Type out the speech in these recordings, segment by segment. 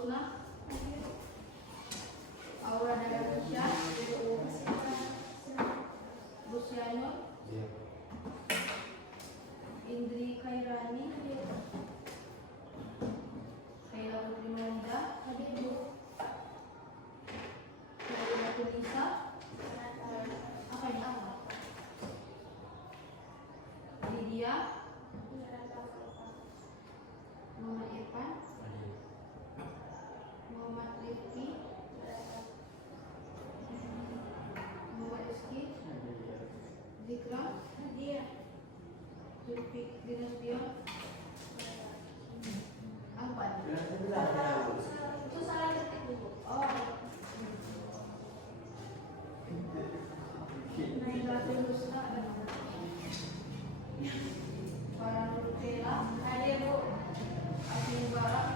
Husna, Aura Darisha, Luciano, Indri Khairani, Kaila Putri Melda, Kaila Tulisa, apa ini apa? Lydia, Muhammad Irfan, Muhammad Rifki, Muhammad Rizky, Zikra, Zulfi Dinastion, apa? Itu salah ketik dulu. Oh. Nailatul Husna ada Farhanul Kela, ada Bu. Asyik Mubarak.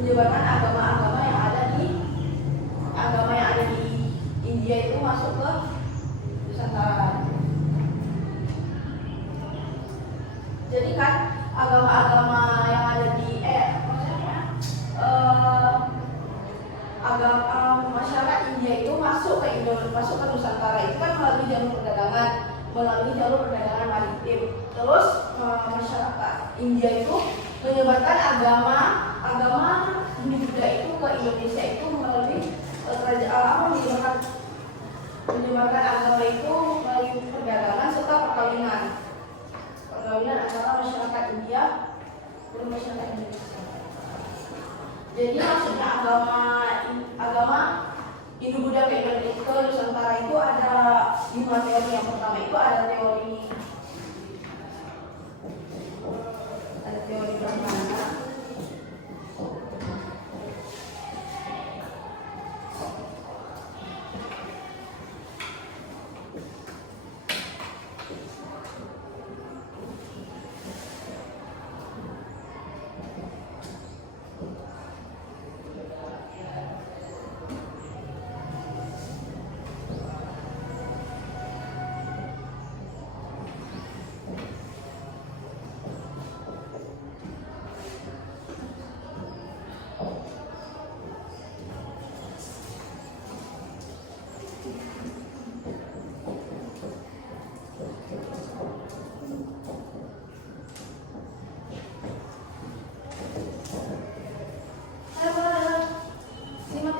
Menyebarkan agama-agama yang ada di India itu masuk ke Nusantara. Jadi kan agama-agama yang ada di agama masyarakat India itu menyebarkan agama Hindu-Buddha itu ke Indonesia itu melalui menyebarkan agama itu melalui perdagangan serta perkawinan antara masyarakat India dan masyarakat Indonesia. Jadi maksudnya agama Hindu-Buddha ke Indonesia ke Nusantara itu ada 5 teori. Yang pertama itu ada teori Brahmana.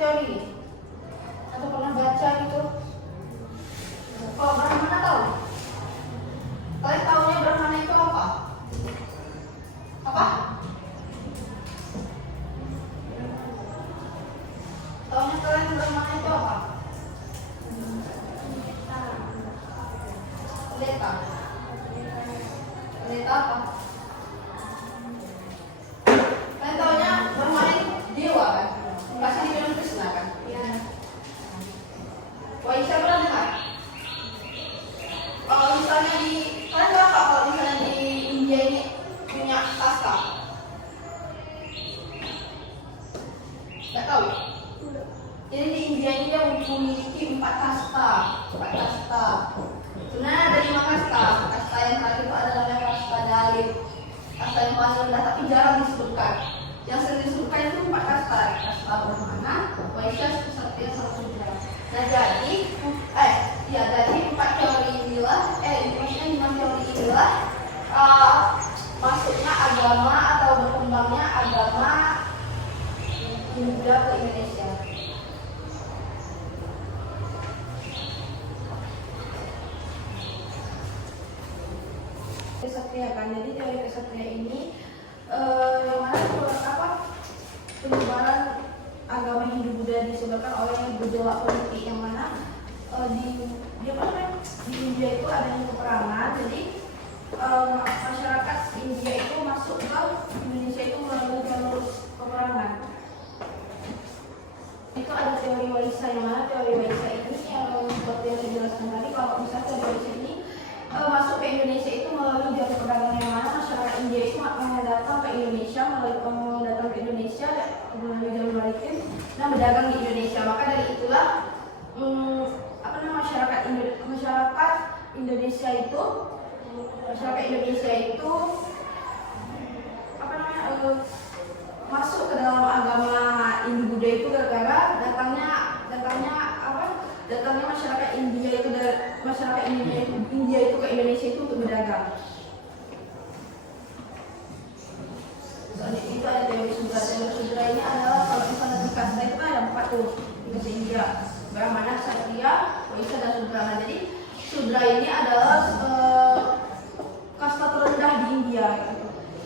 Teori atau pernah baca gitu? Kalau Brahmana tahu? Kalian tahunya Brahmana itu apa? Apa? Tahunya kalian Brahmana itu apa? Pendeta. Pendeta apa? Kalian tahunya Brahmana itu dewa kan? Pasti di film Krishna kan? Iya. Waisya pernah dengar? Kalau misalnya kalian tahu nggak kalau misalnya di India ini punya kasta? Nggak tahu ya? Jadi di India ini dia memiliki 4 kasta. Sebenarnya ada 5 kasta. Kasta yang terakhir itu adalah kasta Dalit. Kasta yang paling rendah tapi jarang disebutkan. Yang sering disebutkan itu 4 kasta. Kasta Brahmana, Waisya, Ksatria, sama Sudra. Nah jadi 4 teori inilah, maksudnya 5 teori inilah masuknya agama atau berkembangnya agama Hindu ke Indonesia. Ksatria kan, jadi teori Ksatria ini yang mana penyebaran agama Hindu-Buddha disebarkan oleh gejolak politik yang mana di India itu adanya peperangan. Jadi masyarakat India itu masuk ke Indonesia itu melalui jalur peperangan. Itu ada teori Waisya yang mana teori Waisya ini yang seperti yang saya jelaskan tadi, kalau misalnya teori Waisya ini masuk ke Indonesia itu melalui jalur perdagangan yang mana masyarakat India itu datang ke Indonesia melalui jalur maritim dan berdagang di Indonesia. Maka dari itulah masyarakat Indonesia itu masuk ke dalam agama Hindu-Buddha itu gara-gara datangnya masyarakat India itu ke Indonesia itu untuk berdagang. Soalnya itu ada teori Sudra. Teori Sudra ini adalah kalau misalnya di kasta itu ada 4 tuh di bahasa India: Brahmana, Ksatria, Waisya, dan Sudra. Nah, jadi Sudra ini adalah kasta terendah di India.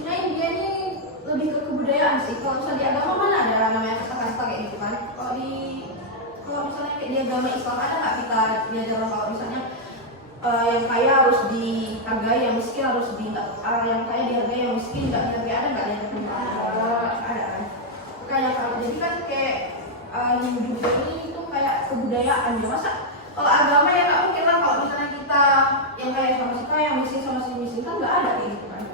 Nah, India ini lebih ke kebudayaan sih. Kalau misalnya di agama mana ada namanya kasta-kasta kayak gitu kan? Kalau misalnya kayak di agama Islam ada nggak kita diajarkan kalau misalnya yang kaya harus dihargai, yang miskin harus yang kaya dihargai, yang miskin nggak dihargai, ada nggak yang ada kan? Makanya kalau jadi kan kayak Hindu ini itu kayak kebudayaan ya. Masa kalau agama ya nggak mungkin lah kalau misalnya kita yang kaya sama si kaya, yang miskin sama si miskin kan nggak ada kayak gitu kan.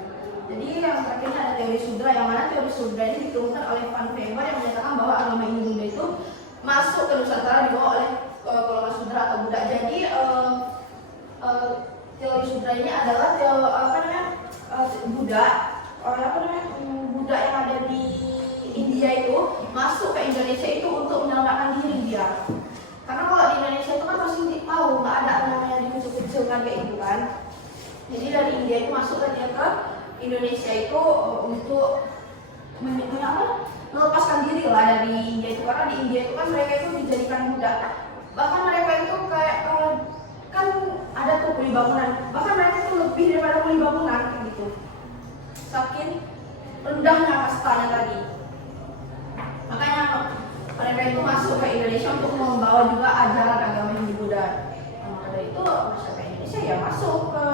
Jadi yang terakhirnya ada teori Sudra, yang mana teori Sudra ini ditemukan oleh Van Weber yang menyatakan bahwa agama Hindu itu masuk ke Nusantara dibawa oleh golongan Sudra atau Buddha. Jadi teori Sudra ini adalah Buddha yang ada di India itu masuk ke Indonesia itu untuk menyelamatkan diri dia. Karena kalau di Indonesia itu kan pasti tahu nggak ada namanya dikucil-kucilkan kayak gitu kan. Jadi dari India itu masuk ke Indonesia itu untuk melepaskan diri lah dari India itu, karena di India itu kan mereka itu dijadikan budak. Bahkan mereka itu kayak kan ada tuh kuli bangunan, bahkan mereka itu lebih daripada kuli bangunan gitu, saking rendahnya kastanya tadi. Makanya mereka itu masuk ke Indonesia untuk membawa juga ajaran agama Hindu-Buddha. Maka dari itu masyarakat Indonesia ya masuk ke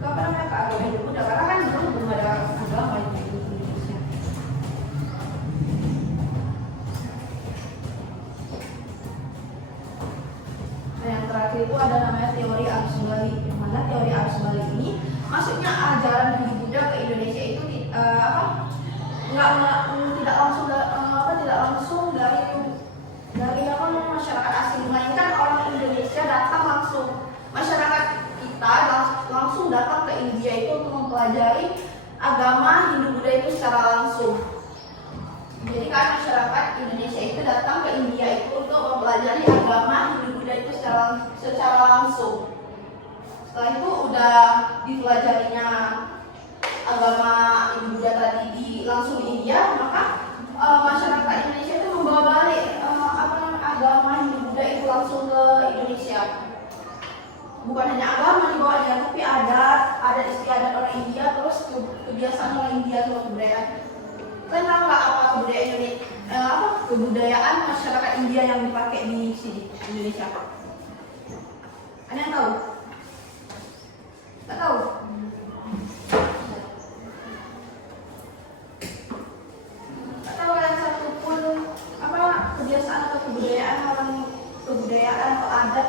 apa namanya, ke agama Hindu-Buddha, karena kan dulu belum ada agama di Indonesia. Nah, yang terakhir itu ada namanya teori arus balik. Yang mana teori arus balik ini maksudnya ajaran Hindu-Buddha ke Indonesia itu tidak langsung dari masyarakat asing, melainkan orang Indonesia datang langsung, masyarakat kita langsung datang ke India itu untuk mempelajari agama Hindu-Buddha itu secara langsung. Jadi kan masyarakat Indonesia itu datang ke India itu untuk mempelajari agama Hindu-Buddha itu secara langsung. Setelah itu udah dipelajarinya agama Hindu-Buddha tadi langsung di India, maka masyarakat Indonesia itu membawa balik agama Hindu-Buddha itu langsung ke Indonesia. Bukan hanya agama dibawanya, tapi adat istiadat orang India, terus kebiasaan orang India, sama kebudayaan. Kalian tahu nggak apa kebudayaan Indonesia, kebudayaan masyarakat India yang dipakai di sini Indonesia? Ada yang tahu? Nggak tahu? Nggak tahu kalian satupun kebiasaan atau kebudayaan atau adat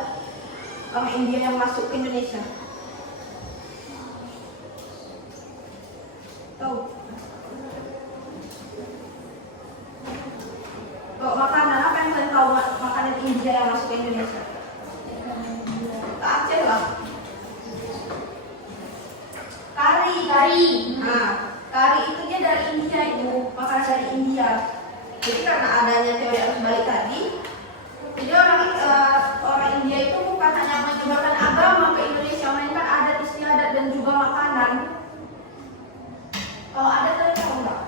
orang India yang masuk ke Indonesia? Tahu? Makanan apa yang kalian tahu, makanan India yang masuk ke Indonesia? Aceh lah. Kari. Nah, kari itu dia dari India, itu makanan dari India. Jadi karena adanya teori arus balik tadi, jadi orang India itu bukan hanya menyebarkan agama ke Indonesia, melainkan adat istiadat dan juga makanan. Kalau ada kalian tahu nggak?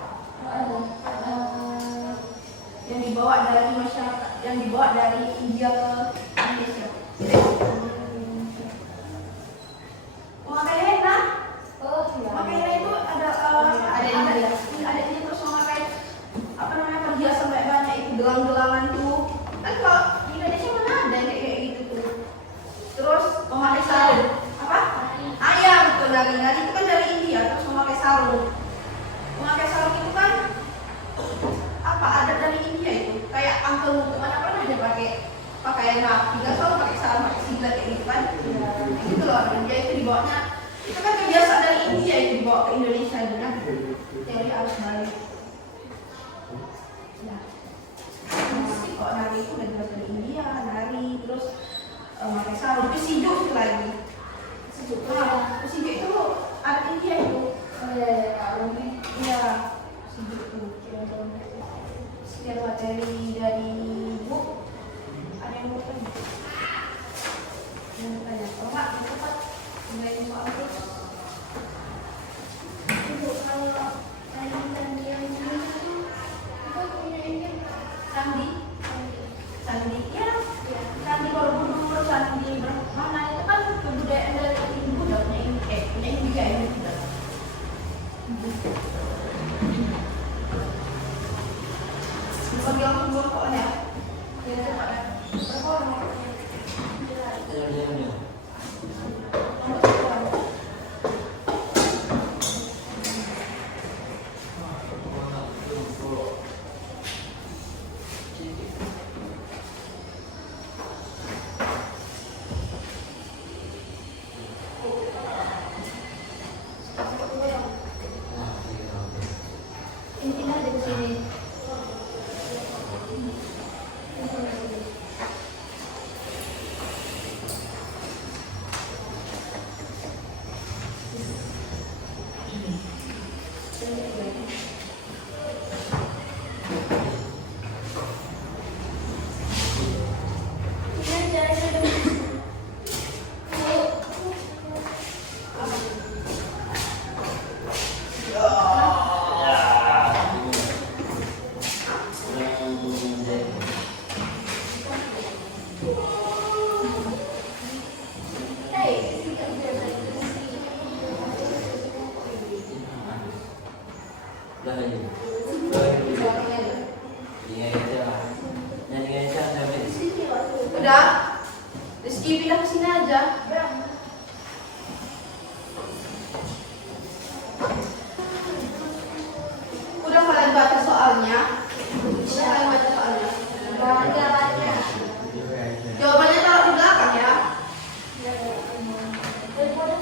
Yang dibawa dari masyarakat, yang dibawa dari India ke Indonesia. Memakai henna. Memakai henna itu ada ini, terus memakai perhiasan banyak itu, gelang-gelangan tuh. Kan kalau di Indonesia mana ada yang kayak gitu tuh. Terus memakai sarung. Apa? Ayam betul, dari itu kan dari India, terus memakai sarung. Memakai sarung itu kan ada dari India itu. Kayak uncle untuk mana pernah aja pakai pakaian rapi, kan selalu pakai sarung, pakai singlet kayak gitu kan. Gitu loh, India itu dibawanya. Itu kan kebiasaan dari India itu dibawa ke Indonesia dengan teori arus balik. Ya. Kok nari itu udah jelas dari India, nari terus pakai sarung, tapi sijuk itu lagi. Sijuk itu ada India itu. Iya, sijuk itu. Setiap materi dari buku ada yang bukan. Yang tanya, kalau nggak yang tepat, nggak mau ambil. Ibu kalau dan dia itu punya ini Sandi ya, Sandi Borobudur, Sandi mana itu kan kebudayaan dari Ibu punya ini, punya ini juga ini juga. Dipanggil langsung dulu kok ya. Ya cepat ya. Berapa orang? Intinya di sini. Lah ini. Suaranya aja. Ini aja. Nyanyi aja sampai di sini. Udah. Rizky pindah ke sini aja. Udah kalian baca soalnya? Udah kalian baca soalnya? Udah baca. Jawabannya taruh di belakang ya. Ya, betul.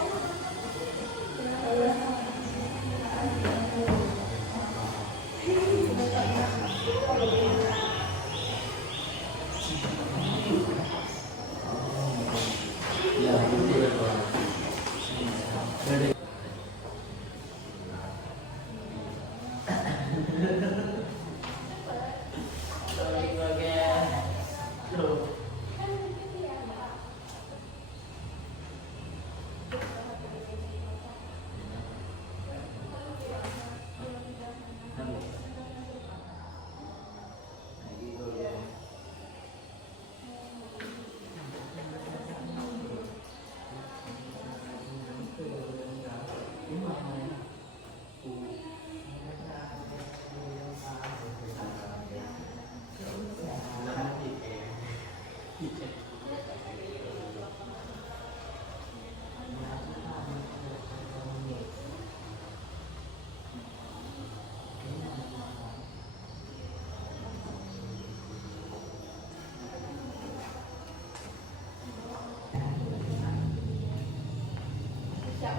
Siap.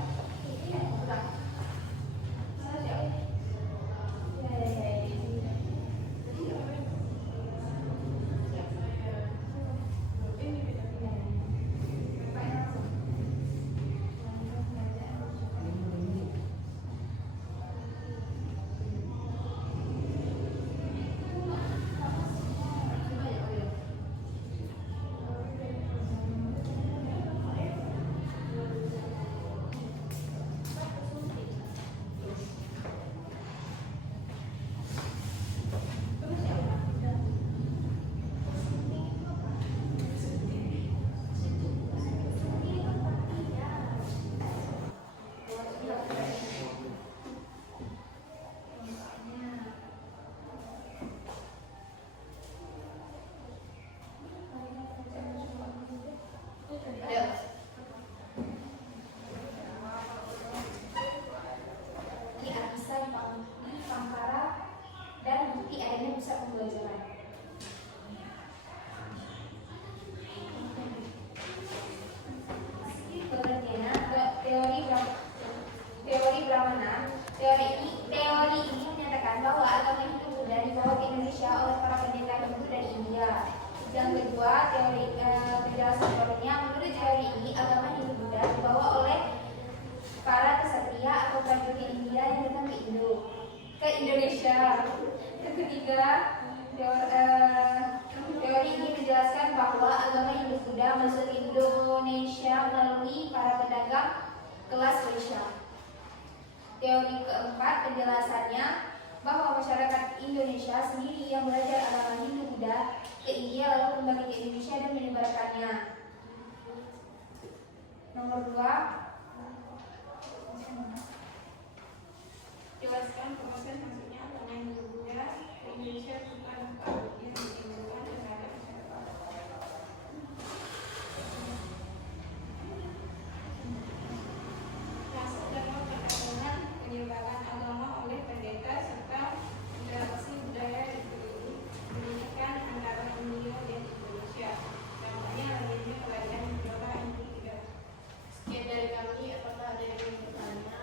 Udah. Siap. Dan bukti adanya pusat pembelajaran. Pengertiannya teori Brahmana. Teori ini menyatakan bahwa agama Hindu Buddha dibawa ke Indonesia oleh para pendeta Hindu dari India. Yang kedua, penjelasan teorinya, menurut teori ini agama Hindu Buddha dibawa oleh para kesatria atau prajurit India yang datang ke Indonesia. Yang ketiga, teori ini menjelaskan bahwa agama Hindu Buddha masuk ke Indonesia melalui para pedagang kelas Waisya. Teori keempat, penjelasannya bahwa masyarakat Indonesia sendiri yang belajar agama Hindu Buddha ke India lalu kembali ke Indonesia dan menyebarkannya. Nomor 2, jelaskan proses masuknya agama Hindu Buddha ke Indonesia serta dampak yang ditimbulkan terhadap masyarakat. Masuk dalam perkembangan penyebaran agama oleh pendeta serta interaksi budaya diberikan antara India dan Indonesia. Dampaknya adanya kerajaan negara Hindu Buddha. sekian dari kami. Apakah ada yang ingin bertanya?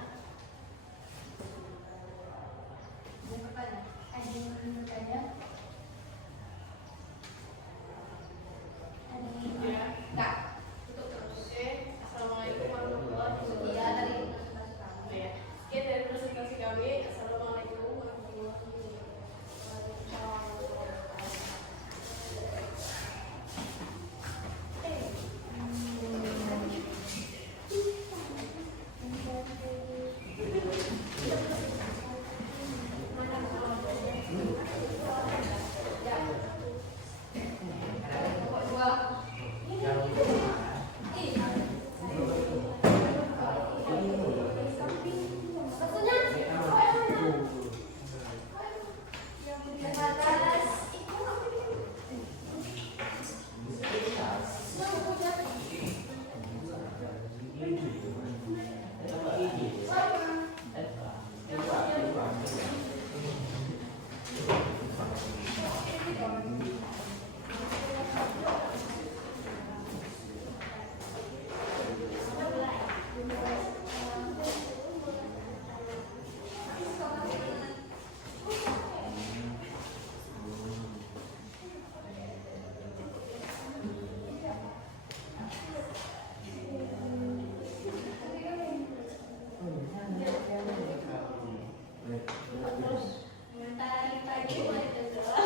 Ada yang ingin bertanya? Terus sementara yang tadi boleh terjawab.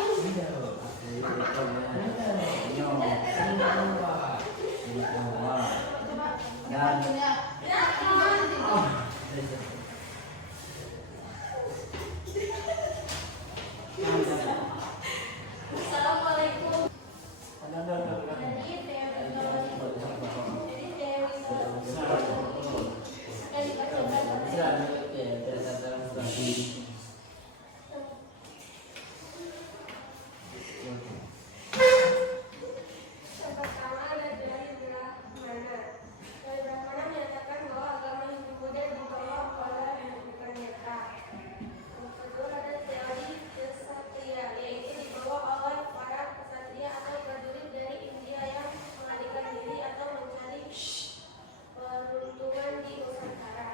Dan Assalamualaikum. Jadi pertama ada dari belah mana? Dari belah mana menyatakan bahwa agama Hindu-Buddha dibawa oleh mereka. Yang kedua ada teori kesatria, yaitu dibawa oleh para kesatria atau prajurit dari India yang melarikan diri atau mencari peruntungan di Nusantara.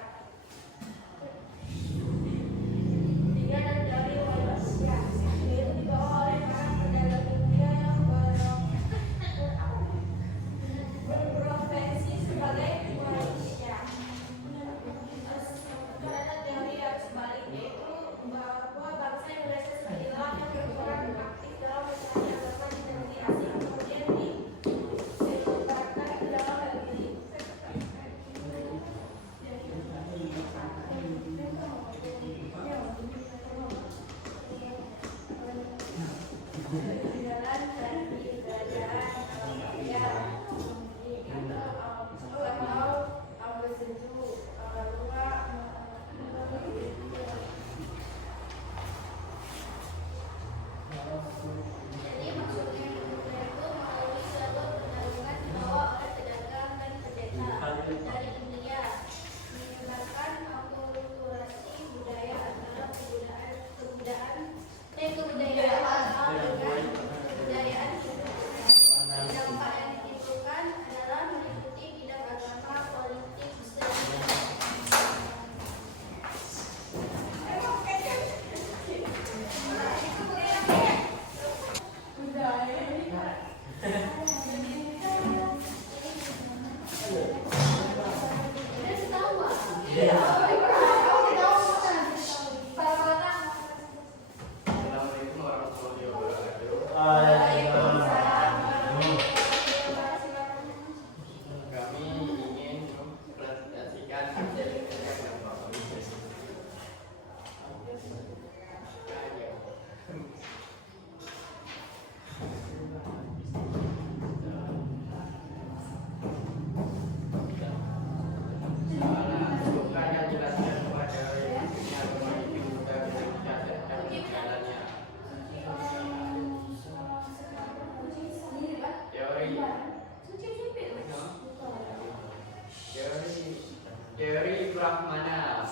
Tiga ada teori Waibasya, yaitu dibawa oleh para pedagang India yang berprofesi sebagai Waisya. Ada teori yang sebalik, yaitu bahwa bangsa Indonesia sebagai lawan yang berperan aktif dalam mencari agama di negeri asing kemudian disebarkan ke dalam negeri. Jalan dan di kerajaan ya jadi maksudnya itu melalui jalur perdagangan dibawa oleh pedagang dan pendeta dari India menyebarkan akulturasi budaya antara kebudayaan dengan kebudayaan dampak yang ditimbulkan adalah meliputi bidang agama, politik, seni, Assalamualaikum warahmatullahi wabarakatuh. Kami ingin mempresentasikan materi yang Bapak Teori Brahmana.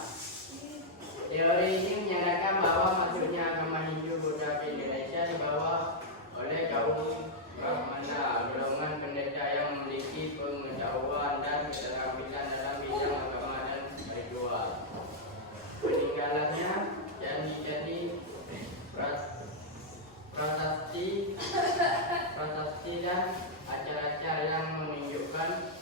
Teori ini menyatakan bahwa masuknya agama Hindu Buddha ke Indonesia dibawa oleh kaum Brahmana, golongan pendeta yang memiliki pengetahuan dan keterampilan dalam bidang agama dan spiritual. Peninggalannya dan jadi prasasti dan acara-acara yang menunjukkan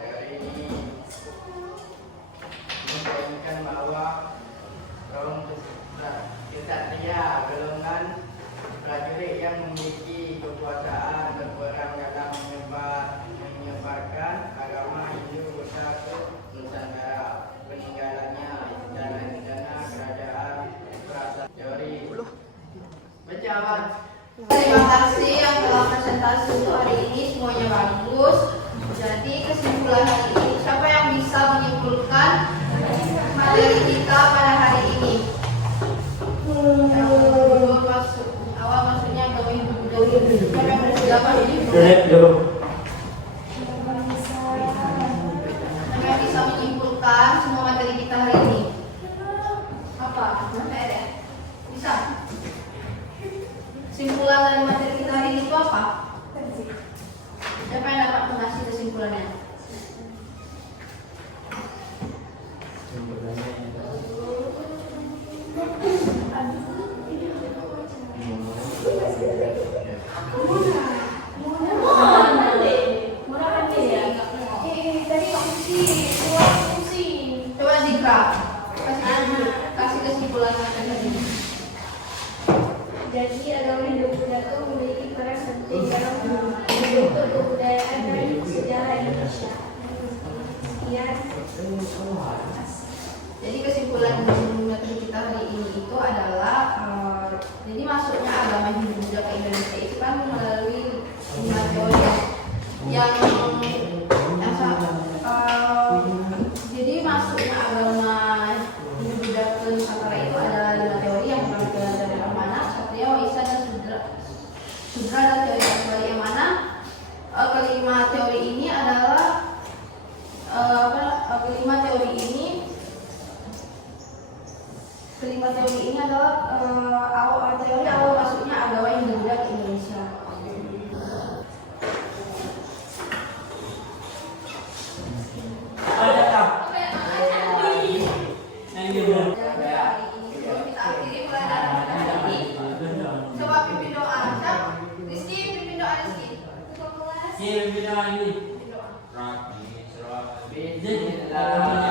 teori ini menunjukkan bahwa kaum kesatria golongan prajurit yang memiliki kekuasaan berperang dalam menyebarkan agama Hindu Buddha ke Nusantara. Peninggalannya istana kerajaan Prasasti. Teori pejabat. Terima kasih yang telah presentasi untuk hari ini, semuanya bagus. Jadi kesimpulan hari ini, siapa yang bisa menyimpulkan materi kita pada hari ini? Awal maksudnya agama Hindu Buddha. Siapa yang berpendapat ini? Siapa yang bisa menyimpulkan semua materi kita hari ini? Apa? Bisa? Simpulan dari lagi itu apa? Siapa yang dapat mengasih kesimpulannya? Coba Zikra, kasih kesimpulannya tadi. Jadi agama Hindu-Buddha itu memiliki peran penting dalam membentuk kebudayaan dan sejarah Indonesia. Sekian. Jadi kesimpulan materi kita hari ini itu adalah jadi masuknya agama Hindu-Buddha ke Indonesia itu kan melalui 5 teori yang jadi masuknya agama Hindu-Buddha ke Nusantara itu adalah 5 teori yang pertama dari Ramana, Satria, Waisa, dan Sudra dan teori Aswari yang mana kelima teori ini adalah kelima teori ini adalah teori awal masuknya agama Hindu-Buddha ke Indonesia. Kita akhiri pelajaran kita hari ini. Coba pimpin doa. Rizky, pimpin doa Rizky. Ini video ini. Pimpin doa. Rapi, serah. Bismillah.